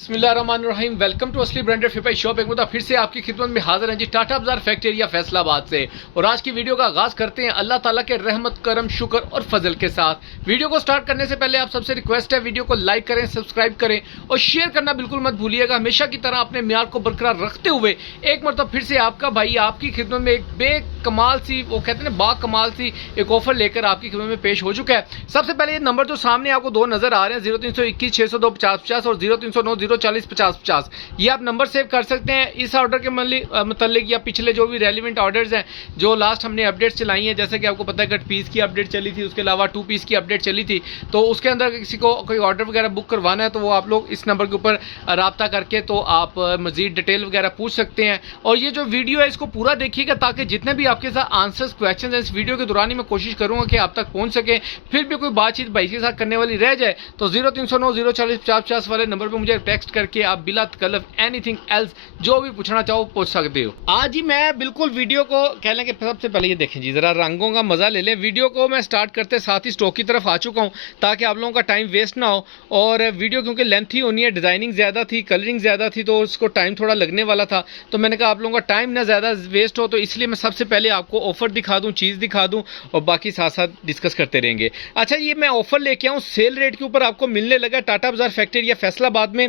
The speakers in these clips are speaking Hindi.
बिस्मिल्लाहिर्रहमानिर्रहीम। वेलकम टू असली ब्रांडेड फिपाई शॉप। एक बार फिर से आपकी खिदमत में हाजिर हैं जी, टाटा बाजार फैक्ट्री एरिया फैसलाबाद से। और आज की वीडियो का आगाज करते हैं अल्लाह ताला के रहमत करम शुक्र और फजल के साथ। वीडियो को स्टार्ट करने से पहले आप सबसे रिक्वेस्ट है, वीडियो को लाइक करें, सब्सक्राइब करें और शेयर करना बिल्कुल मत भूलिएगा। हमेशा की तरह अपने म्यार को बरकरार रखते हुए एक मरतबा फिर से आपका भाई आपकी खिदमत में एक बेकमाल सी, वो कहते हैं बा कमाल सी एक ऑफर लेकर आपकी खिदमत में पेश हो चुका है। सबसे पहले ये नंबर जो सामने आपको दो नजर आ रहे हैं, 0321 602 50 50 और 0309 040 50 50, ये आप नंबर सेव कर सकते हैं। इस ऑर्डर के मतलब या पिछले जो भी रेलिवेंट ऑर्डर्स हैं जो लास्ट हमने अपडेट्स चलाई हैं, जैसे कि आपको पता है कट पीस की अपडेट चली थी, उसके अलावा 2 पीस की अपडेट चली थी, तो उसके अंदर किसी को कोई ऑर्डर वगैरह बुक करवाना है तो वो आप लोग इस नंबर के ऊपर रब्ता करके तो आप मजीद डिटेल वगैरह पूछ सकते हैं। और ये जो वीडियो है इसको पूरा देखिएगा ताकि जितने भी आपके साथ आंसर्स क्वेश्चन है इस वीडियो के दौरान ही मैं कोशिश करूंगा कि आप तक पहुंच सके। फिर भी कोई बातचीत भाई के साथ करने वाली रह जाए तो 0309 040 50 50 वाले नंबर पर मुझे टेक्स्ट करके आप बिला तकल्लुफ एनीथिंग एल्स जो भी पूछना चाहो पूछ सकते हो। आज ही मैं बिल्कुल वीडियो को कह लें कि सबसे पहले ये देखें जी, जरा रंगों का मजा ले लें। वीडियो को मैं स्टार्ट करते साथ ही स्टॉक की तरफ आ चुका हूं ताकि आप लोगों का टाइम वेस्ट ना हो। और वीडियो क्योंकि लेंथी होनी है, डिजाइनिंग ज्यादा थी, कलरिंग ज्यादा थी, तो उसको टाइम थोड़ा लगने वाला था, तो मैंने कहा आप लोगों का टाइम ना ज्यादा वेस्ट हो, तो इसलिए मैं सबसे पहले आपको ऑफर दिखा दूं, चीज दिखा दूं और बाकी साथ साथ डिस्कस करते रहेंगे। अच्छा, ये मैं ऑफर लेके आऊं सेल रेट के ऊपर आपको मिलने लगा टाटा बाजार फैक्ट्री या फैसलाबाद में।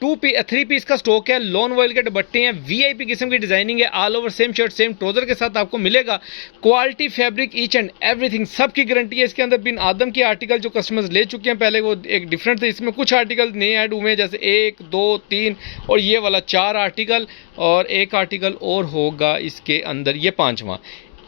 3 पीस का स्टॉक है, लॉन वॉयल के दुपट्टे हैं, वीआईपी किस्म की डिजाइनिंग है, all over same shirt same trouser के साथ आपको मिलेगा। Quality fabric each and everything सब की गारंटी है। इसके अंदर बिन आदम के आर्टिकल जो कस्टमर्स ले चुके हैं पहले वो एक डिफरेंट थे, इसमें कुछ आर्टिकल नए ऐड हुए हैं, जैसे 1 2 3 और ये वाला 4 आर्टिकल और एक आर्टिकल और होगा इसके अंदर, ये 5वां।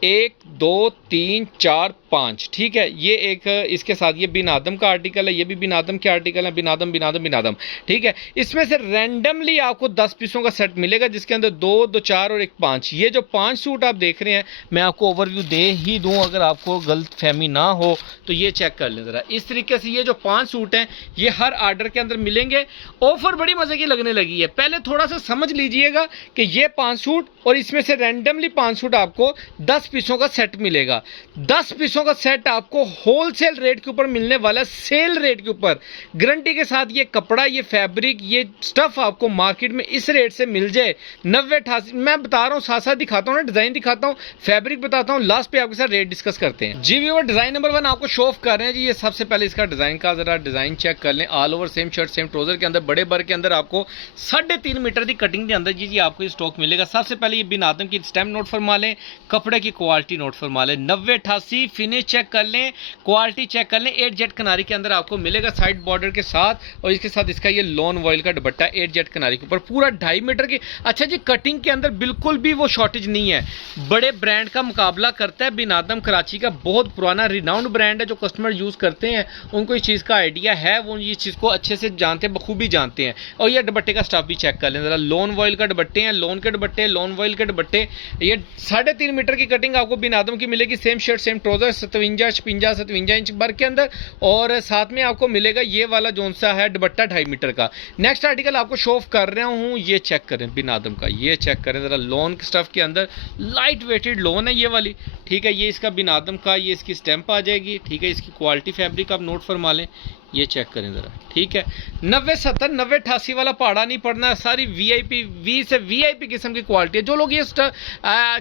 1 2 3 4 5, ठीक है। ये एक इसके साथ ये बिन आदम का आर्टिकल है, ये भी बिन आदम के आर्टिकल है, बिन आदम बिन आदम बिन आदम, ठीक है। इसमें से रैंडमली आपको 10 पीसों का सेट मिलेगा जिसके अंदर 2 2 4 और 1 5। ये जो 5 सूट आप देख रहे हैं मैं आपको ओवरव्यू दे ही दूं, अगर आपको गलत फहमी ना हो तो ये चेक कर लें जरा। इस तरीके से ये जो 5 सूट हैं ये हर आर्डर के अंदर मिलेंगे। ऑफर बड़ी मजे की लगने लगी है, पहले थोड़ा सा समझ लीजिएगा कि ये 5 सूट और इसमें से रैंडमली 5 सूट आपको 10 पीसों का सेट मिलेगा। 10 पीसों का सेट आपको होलसेल रेट के ऊपर मिलने वाला, सेल रेट के ऊपर गारंटी के साथ। ये कपड़ा, ये फैब्रिक, ये स्टफ आपको मार्केट में इस रेट से मिल जाए 90-88। मैं बता रहा हूं, साथ साथ दिखाता हूं ना, डिजाइन दिखाता हूं, फैब्रिक बताता हूं, लास्ट पे आपके साथ रेट डिस्कस करते हैं जी। व्यूअर, डिजाइन नंबर 1 आपको शो ऑफ कर रहे हैं जी। ये सबसे पहले इसका डिजाइन का जरा डिजाइन चेक कर लें। All over same shirt same trouser के अंदर बड़े बर के अंदर आपको 3.5 मीटर की कटिंग के अंदर जी आपको स्टॉक मिलेगा। सबसे पहले ये बिन आदम की स्टैम्प नोट फरमा लें, कपड़े की क्वालिटी नोट फरमा लें। 90-88 फिनिश चेक कर लें, क्वालिटी चेक कर लें। 8 जेट कनारी के अंदर आपको मिलेगा साइड बॉर्डर के साथ और इसके साथ इसका ये लॉन वॉयल का दुपट्टा 8 जेट कनारी के ऊपर पूरा 2.5 मीटर की। अच्छा जी, कटिंग के अंदर बिल्कुल भी वो शॉर्टेज नहीं है, बड़े ब्रांड का मुकाबला करता है। बिन आदम कराची का बहुत पुराना रिनाउंड ब्रांड है, जो कस्टमर यूज करते हैं उनको इस चीज का आइडिया है, वो इस चीज को अच्छे से जानते हैं, बखूबी जानते हैं। और ये दुपट्टे का स्टफ भी चेक कर लें जरा। लॉन वॉयल का दुपट्टे हैं, लॉन के दुपट्टे, लॉन वॉयल के दुपट्टे। ये 3.5 मीटर की कटिंग आपको बिन आदम की मिलेगी। Same shirt same trouser 57 56 57 inch बर के अंदर और साथ में आपको मिलेगा ये वाला जोन सा है दुपट्टा 2.5 मीटर का। नेक्स्ट आर्टिकल आपको शो ऑफ कर रहा हूं, ये चेक करें बिन आदम का, ये चेक करें जरा। लॉन स्टफ के अंदर लाइट वेटेड लॉन है ये वाली, ठीक है। ये इसका बिन आदम का, ये इसकी स्टैंप आ जाएगी, ठीक है। इसकी क्वालिटी फैब्रिक आप नोट फरमा लें, ये चेक करें जरा, ठीक है। 90-70 90-88 वाला पहाड़ा नहीं पड़ना, सारी वीआईपी वी से वीआईपी किस्म की क्वालिटी है। जो लोग ये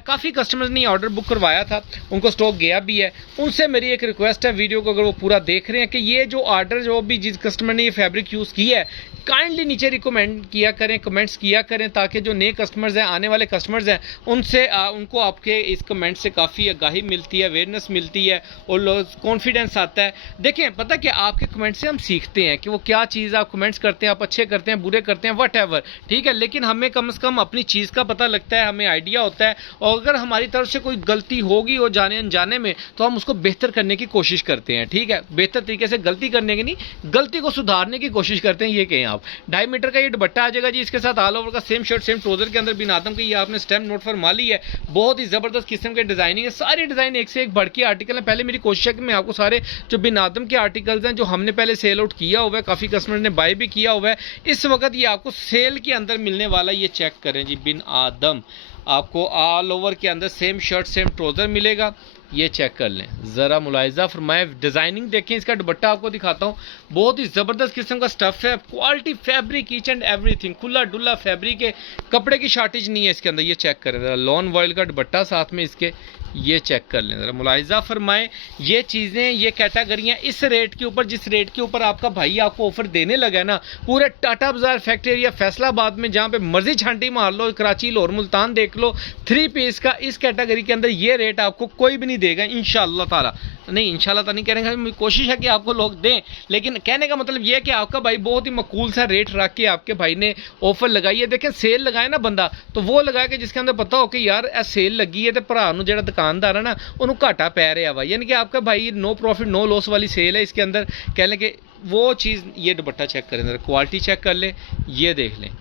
काफ़ी कस्टमर्स ने ऑर्डर बुक करवाया था, उनको स्टॉक गया भी है, उनसे मेरी एक रिक्वेस्ट है, वीडियो को अगर वो पूरा देख रहे हैं, कि ये जो ऑर्डर जो भी जिस कस्टमर ने ये फैब्रिक यूज़ किया है काइंडली नीचे रिकमेंड किया करें, कमेंट्स किया करें, ताकि जो नए कस्टमर्स हैं, आने वाले कस्टमर्स हैं, उनसे उनको आपके इस कमेंट से काफ़ी आगाही मिलती है, अवेयरनेस मिलती है और कॉन्फिडेंस आता है। देखें, पता क्या, आपके कमेंट से हम सीखते हैं कि वो क्या चीज़ आप कमेंट्स करते हैं, आप अच्छे करते हैं, बुरे करते हैं, वट एवर, ठीक है। लेकिन हमें कम से कम अपनी चीज़ का पता लगता है, हमें आइडिया होता है, और अगर हमारी तरफ से कोई गलती होगी और जाने अनजाने में तो हम उसको बेहतर करने की कोशिश करते हैं, ठीक है। बेहतर तरीके से गलती करने की नहीं, गलती को सुधारने की कोशिश करते हैं, ये कहें आप। 2.5 मीटर का ये दुपट्टा आ जाएगा जी, इसके साथ ऑल ओवर का सेम शर्ट सेम ट्राउजर के अंदर बिन आदम की ये आपने स्टैम्प नोट फरमा ली है। बहुत ही जबरदस्त किस्म के डिजाइनिंग है, सारी डिजाइन एक से एक बढ़ के आर्टिकल है। पहले मेरी कोशिश है कि मैं आपको सारे जो बिन आदम के आर्टिकल्स हैं जो हमने पहले सेल आउट किया हुआ है, काफी कस्टमर ने बाय भी किया हुआ है, इस वक्त ये आपको सेल के अंदर मिलने वाला, ये चेक करें जी। बिन आदम आपको ऑल ओवर के अंदर सेम शर्ट सेम ट्राउजर मिलेगा, ये चेक कर लें, ज़रा मुलाहिजा फरमाए, डिज़ाइनिंग देखें, इसका दुपट्टा आपको दिखाता हूँ, बहुत ही ज़बरदस्त किस्म का स्टफ़ है, quality fabric each and everything, खुला डुल्ला फैब्रिक है, कपड़े की शॉर्टेज नहीं है इसके अंदर। ये चेक करें ज़रा, लॉन वॉयल का दुपट्टा साथ में इसके, ये चेक कर लें ज़रा, मुलाहिजा फरमाएं। ये चीज़ें, ये कैटेगरियाँ इस रेट के ऊपर, जिस रेट के ऊपर आपका भाई आपको ऑफर देने लगा है ना, पूरे टाटा बाजार फैक्ट्री एरिया फैसलाबाद में जहाँ पे मर्जी छांटी मार लो, कराची लाहौर मुल्तान देख लो, 3 पीस का इस कैटेगरी के अंदर ये रेट आपको कोई भी नहीं देगा इंशाअल्लाह ताला। नहीं, इंशाअल्लाह तो नहीं कहने का, कोशिश है कि आपको लोग दें, लेकिन कहने का मतलब ये है कि आपका भाई बहुत ही मकूल सा रेट रख के आपके भाई ने ऑफर लगाई है। देखें, सेल लगाए ना बंदा, तो वो लगाए कि जिसके अंदर पता हो कि यार ए सेल लगी है, तो भरा नूं जिहड़ा दुकानदार है ना उन्होंने घाटा पै रहा वा, यानी कि आपका भाई नो प्रॉफिट नो लॉस वाली सेल है इसके अंदर, कह लें कि वो चीज़। ये दुपट्टा चेक करें ज़रा, क्वालिटी चेक कर लें, ये देख लें,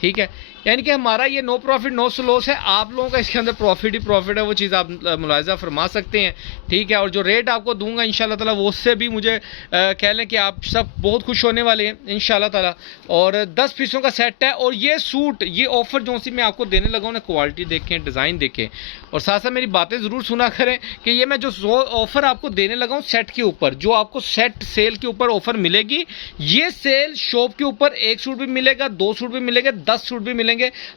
ठीक है, यानी कि हमारा ये नो प्रॉफिट नो लॉस है, आप लोगों का इसके अंदर प्रॉफिट ही प्रॉफिट है, वो चीज़ आप मुलाहिजा फरमा सकते हैं, ठीक है। और जो रेट आपको दूंगा इंशाल्लाह ताला, वो उससे भी मुझे कह लें कि आप सब बहुत खुश होने वाले हैं इंशाल्लाह ताला। और 10 पीसों का सेट है, और ये सूट, ये ऑफर जो सी मैं आपको देने लगा हूँ ना, क्वालिटी देखें, डिज़ाइन देखें, और साथ साथ मेरी बातें ज़रूर सुना करें कि ये मैं जो ऑफर आपको देने लगा हूँ सेट के ऊपर, जो आपको सेट सेल के ऊपर ऑफर मिलेगी, ये सेल शॉप के ऊपर 1 सूट भी मिलेगा, 2 सूट भी मिलेंगे, 10 सूट भी मिलेंगे,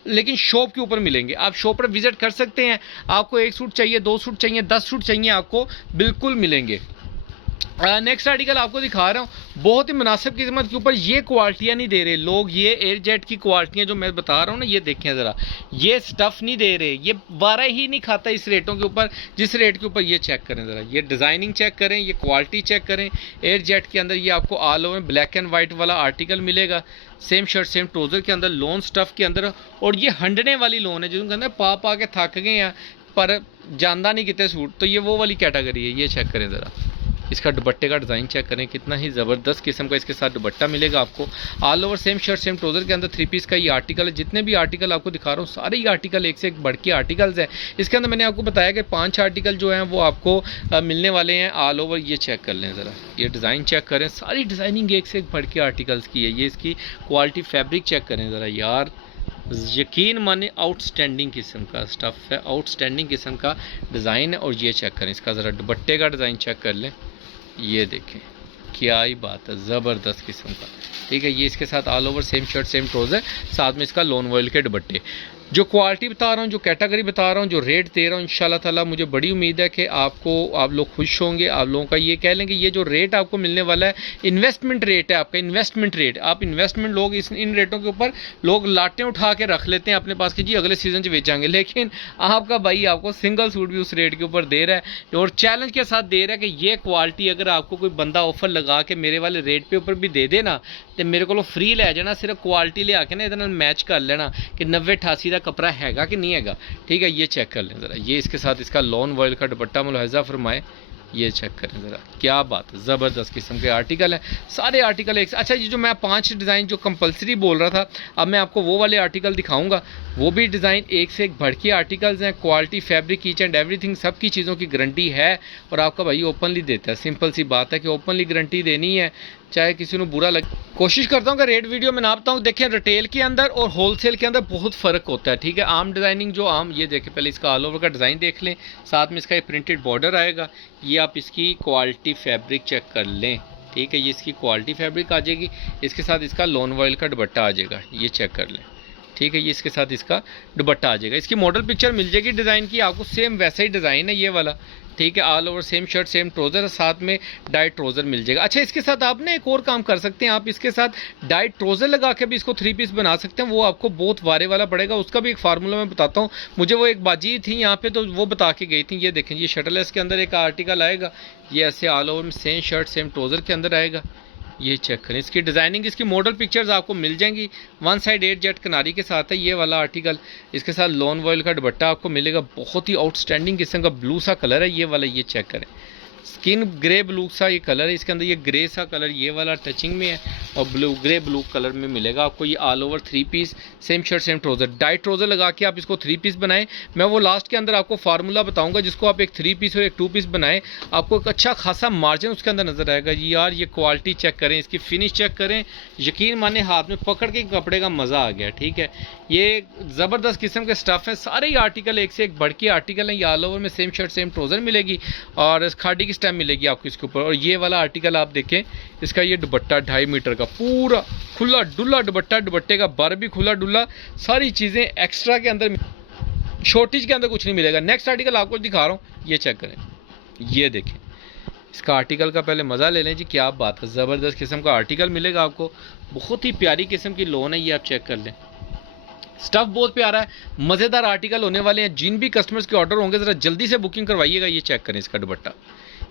लेकिन शॉप के ऊपर मिलेंगे। आप शॉप पर विजिट कर सकते हैं, आपको 1 सूट चाहिए, 2 सूट चाहिए, 10 सूट चाहिए, आपको बिल्कुल मिलेंगे। नेक्स्ट आर्टिकल आपको दिखा रहा हूँ, बहुत ही मुनासिब कीमत के ऊपर, ये क्वालिटियाँ नहीं दे रहे लोग, ये एयर जेट की क्वालिटियाँ जो मैं बता रहा हूँ ना, ये देखें ज़रा, ये स्टफ़ नहीं दे रहे, ये वारा ही नहीं खाता इस रेटों के ऊपर, जिस रेट के ऊपर। ये चेक करें ज़रा, ये डिज़ाइनिंग चेक करें, ये क्वालिटी चेक करें, एयर जेट के अंदर ये आपको all over black and white वाला आर्टिकल मिलेगा, सेम शर्ट सेम ट्राउज़र के अंदर, लोन स्टफ़ के अंदर, और ये हंडने वाली लोन है, जिनको कहते हैं पा के थक गए हैं पर जानदा नहीं कितने सूट, तो ये वो वाली कैटेगरी है। ये चेक करें ज़रा, इसका दुपट्टे का डिज़ाइन चेक करें, कितना ही ज़बरदस्त किस्म का इसके साथ दुपट्टा मिलेगा आपको, all over same shirt same trouser के अंदर 3 पीस का ये आर्टिकल है। जितने भी आर्टिकल आपको दिखा रहा हूँ, सारे ही आर्टिकल एक से एक बढ़ के आर्टिकल्स हैं। इसके अंदर मैंने आपको बताया कि 5 आर्टिकल जो हैं वो आपको मिलने वाले हैं ऑल ओवर। ये चेक कर लें ज़रा, ये डिज़ाइन चेक करें, सारी डिज़ाइनिंग एक से एक बढ़ के आर्टिकल्स की है। ये इसकी क्वालिटी फैब्रिक चेक करें ज़रा, यार यकीन माने आउटस्टैंडिंग किस्म का स्टफ़ है, आउटस्टैंडिंग किस्म का डिज़ाइन है। और ये चेक करें, इसका ज़रा दुपट्टे का डिज़ाइन चेक कर लें, ये देखें क्या ही बात है, ज़बरदस्त किस्म का, ठीक है। ये इसके साथ all over same shirt same trouser, साथ में इसका लोन वॉयल के दुपट्टे। जो क्वालिटी बता रहा हूँ, जो कैटेगरी बता रहा हूँ, जो रेट दे रहा हूँ, इंशाल्लाह ताला मुझे बड़ी उम्मीद है कि आप लोग खुश होंगे। आप लोगों का ये कह लें कि ये जो रेट आपको मिलने वाला है, इन्वेस्टमेंट रेट है आपका, इन्वेस्टमेंट रेट। आप इन्वेस्टमेंट लोग इन रेटों के ऊपर लोग लाटें उठा के रख लेते हैं अपने पास कि जी अगले सीज़न से बेचेंगे, लेकिन आपका भाई आपको सिंगल सूट भी उस रेट के ऊपर दे रहा है, और चैलेंज के साथ दे रहा है कि ये क्वालिटी अगर आपको कोई बंदा ऑफर लगा के मेरे वाले रेट पे ऊपर भी दे देना, तो मेरे को फ्री ले जाना, सिर्फ क्वालिटी ले आके ना इधर मैच कर लेना कि 90-88 का कपड़ा हैगा कि नहीं हैगा, ठीक है। ये चेक कर लें ज़रा, ये इसके साथ इसका लॉन वॉयल का दुपट्टा मुलाहिजा फरमाए, ये चेक करें ज़रा, क्या बात है, ज़बरदस्त किस्म के आर्टिकल हैं, सारे आर्टिकल एक। अच्छा, ये जो मैं 5 डिज़ाइन जो कंपलसरी बोल रहा था, अब मैं आपको वो वाले आर्टिकल दिखाऊंगा, वो भी डिज़ाइन एक से एक बढ़ के आर्टिकल्स हैं, quality fabric each and everything, सबकी चीज़ों की गारंटी है, और आपका भाई ओपनली देता है। सिंपल सी बात है कि ओपनली गारंटी देनी है, चाहे किसी को बुरा लगे। कोशिश करता हूँ कि रेट वीडियो में ना बताऊँ। देखें, रिटेल के अंदर और होलसेल के अंदर बहुत फ़र्क होता है, ठीक है। आम डिज़ाइनिंग जो आम, ये देखें, पहले इसका ऑल ओवर का डिज़ाइन देख लें, साथ में इसका एक प्रिंटेड बॉर्डर आएगा। ये आप इसकी क्वालिटी फैब्रिक चेक कर लें, ठीक है। ये इसकी क्वालिटी फैब्रिक आ जाएगी, इसके साथ इसका लोन वॉयल का दुपट्टा आ जाएगा, ये चेक कर लें, ठीक है। ये इसके साथ इसका दुपट्टा आ जाएगा, इसकी मॉडल पिक्चर मिल जाएगी डिज़ाइन की आपको, सेम वैसा ही डिज़ाइन है ये वाला, ठीक है। All over same shirt same trouser, साथ में डाइट ट्राउज़र मिल जाएगा। अच्छा, इसके साथ आप ना एक और काम कर सकते हैं, आप इसके साथ डाइट ट्राउज़र लगा के भी इसको 3 पीस बना सकते हैं। वो आपको बहुत वारे वाला पड़ेगा, उसका भी एक फार्मूला मैं बताता हूँ। मुझे वो एक बाजी थी यहाँ पे, तो वो बता के गई थी। ये देखें, ये शटललेस के अंदर एक आर्टिकल आएगा, ये ऐसे ऑल ओवर में सेम शर्ट सेम ट्राउज़र के अंदर आएगा। ये चेक करें, इसकी डिज़ाइनिंग, इसकी मॉडल पिक्चर्स आपको मिल जाएंगी। 1 साइड 8 जेट किनारी के साथ है ये वाला आर्टिकल, इसके साथ लॉन वॉयल का दुपट्टा आपको मिलेगा, बहुत ही आउटस्टैंडिंग किस्म का ब्लू सा कलर है ये वाला। ये चेक करें, स्किन ग्रे ब्लू सा ये कलर है, इसके अंदर ये ग्रे सा कलर ये वाला टचिंग में है और ब्लू ग्रे ब्लू कलर में मिलेगा आपको। ये all over 3 piece, same shirt same trouser, tight trouser लगा के आप इसको 3 पीस बनाएं। मैं वो लास्ट के अंदर आपको फार्मूला बताऊंगा जिसको आप एक 3 पीस और एक 2 पीस बनाएं, आपको एक अच्छा खासा मार्जिन उसके अंदर नजर आएगा जी। यार ये क्वालिटी चेक करें, इसकी फिनिश चेक करें, यकीन माने हाथ में पकड़ के कपड़े का मजा आ गया। ठीक है, ये जबरदस्त किस्म के स्टफ है, सारे ही आर्टिकल एक से एक बढ़ के आर्टिकल हैं। ये ऑल ओवर में सेम शर्ट सेम ट्राउजर मिलेगी और खाड़ी की स्टैम्प मिलेगी आपको इसके ऊपर। और ये वाला आर्टिकल आप देखें, इसका ये दुपट्टा 2.5 मीटर का पूरा खुला डुल्ला दुपट्टा, दुपट्टे का बर भी खुला डुल्ला, सारी चीजें एक्स्ट्रा के अंदर, शॉर्टेज के अंदर कुछ नहीं मिलेगा। नेक्स्ट आर्टिकल आपको दिखा रहा हूँ, ये चेक करें, ये देखें इसका आर्टिकल का पहले मजा ले लें जी। क्या बात है, जबरदस्त किस्म का आर्टिकल मिलेगा आपको, बहुत ही प्यारी किस्म की लोन है ये, आप चेक कर लें। स्टफ बहुत प्यारा है, मज़ेदार आर्टिकल होने वाले हैं। जिन भी कस्टमर्स के ऑर्डर होंगे ज़रा जल्दी से बुकिंग करवाइएगा। ये चेक करें इसका दुपट्टा,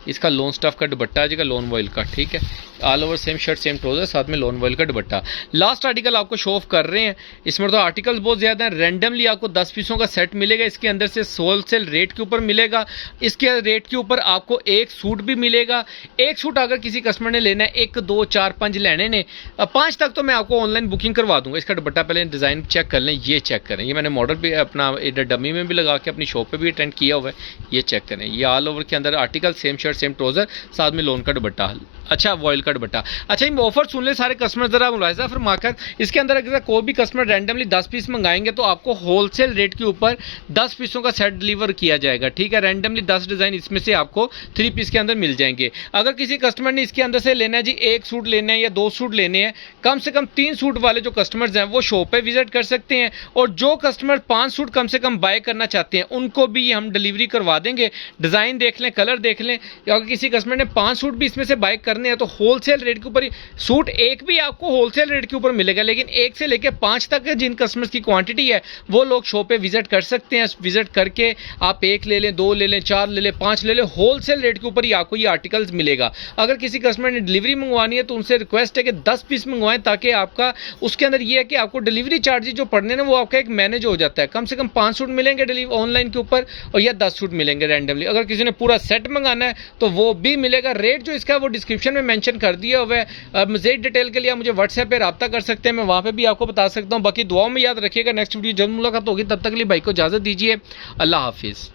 इसका लोन स्टफ का दुपट्टा आ जाएगा, लोन वॉइल का। ठीक है, all over same shirt same trouser, साथ में लोन वॉइल का दुपट्टा। लास्ट आर्टिकल आपको शो ऑफ कर रहे हैं, इसमें तो आर्टिकल्स बहुत ज़्यादा हैं। रैंडमली आपको 10 पीसों का सेट मिलेगा, इसके अंदर से होलसेल रेट के ऊपर मिलेगा। इसके रेट के ऊपर आपको एक सूट भी मिलेगा। एक सूट अगर किसी कस्टमर ने लेना है, 1 2 4 5 लेने ने, 5 तक तो मैं आपको ऑनलाइन बुकिंग करवा दूंगा। इसका दुपट्टा पहले डिज़ाइन चेक कर लें, ये चेक करें, ये मैंने मॉडल पे अपना इधर डमी में भी लगा के अपनी शॉप पे भी अटेंड किया हुआ है। ये चेक करें, ये ऑल ओवर के अंदर article same shirt same trouser, साथ में लोन का दुपट्टा, अच्छा वॉइल का दुपट्टा। अच्छा, इन ऑफर सुन ले सारे कस्टमर, जरा मुलाहिजा फरमाकर। इसके अंदर अगर कोई भी कस्टमर रैंडमली 10 पीस मंगाएंगे तो आपको होलसेल रेट के ऊपर 10 पीसों का सेट डिलीवर किया जाएगा। ठीक है, रैंडमली 10 डिजाइन इसमें से आपको 3 पीस के अंदर मिल जाएंगे। अगर किसी कस्टमर ने इसके अंदर से लेना है जी, 1 सूट लेना है या 2 सूट लेने हैं, कम से कम 3 सूट वाले जो कस्टमर्स हैं वो शॉप पे विजिट कर सकते हैं। और जो कस्टमर 5 सूट कम से कम बाय करना चाहते हैं उनको भी ये हम डिलीवरी करवा देंगे। डिजाइन देख लें, कलर देख लें। अगर किसी कस्टमर ने 5 सूट भी इसमें से बाय करने हैं तो होलसेल रेट के ऊपर ही सूट एक भी आपको होलसेल रेट के ऊपर मिलेगा। लेकिन 1 से लेकर 5 तक जिन कस्टमर्स की क्वांटिटी है वो लोग शॉप पे विजिट कर सकते हैं। विजिट करके आप 1 ले लें, 2 ले लें, 4 ले लें, 5 ले लें, होलसेल रेट के ऊपर ही आपको ये आर्टिकल्स मिलेगा। अगर किसी कस्टमर ने डिलीवरी मंगवानी है तो उनसे रिक्वेस्ट है कि 10 पीस मंगवाएं, ताकि आपका उसके अंदर ये है कि आपको डिलीवरी चार्जेस जो पड़ने ना वो आपका एक मैनेज हो जाता है। कम से कम 5 सूट मिलेंगे डिलीवरी ऑनलाइन के ऊपर और या 10 सूट मिलेंगे रैंडमली। अगर किसी ने पूरा सेट मंगाना है तो वो भी मिलेगा। रेट जो इसका वो डिस्क्रिप्शन में मेंशन कर दिया हुआ है। मज़ीद डिटेल के लिए आप मुझे व्हाट्सएप पे रब्ता कर सकते हैं, मैं वहाँ पे भी आपको बता सकता हूँ। बाकी दुआओं में याद रखिएगा, नेक्स्ट वीडियो जल्द मुलाकात होगी, तब तक के लिए भाई को इजाज़त दीजिए। अल्लाह हाफिज़।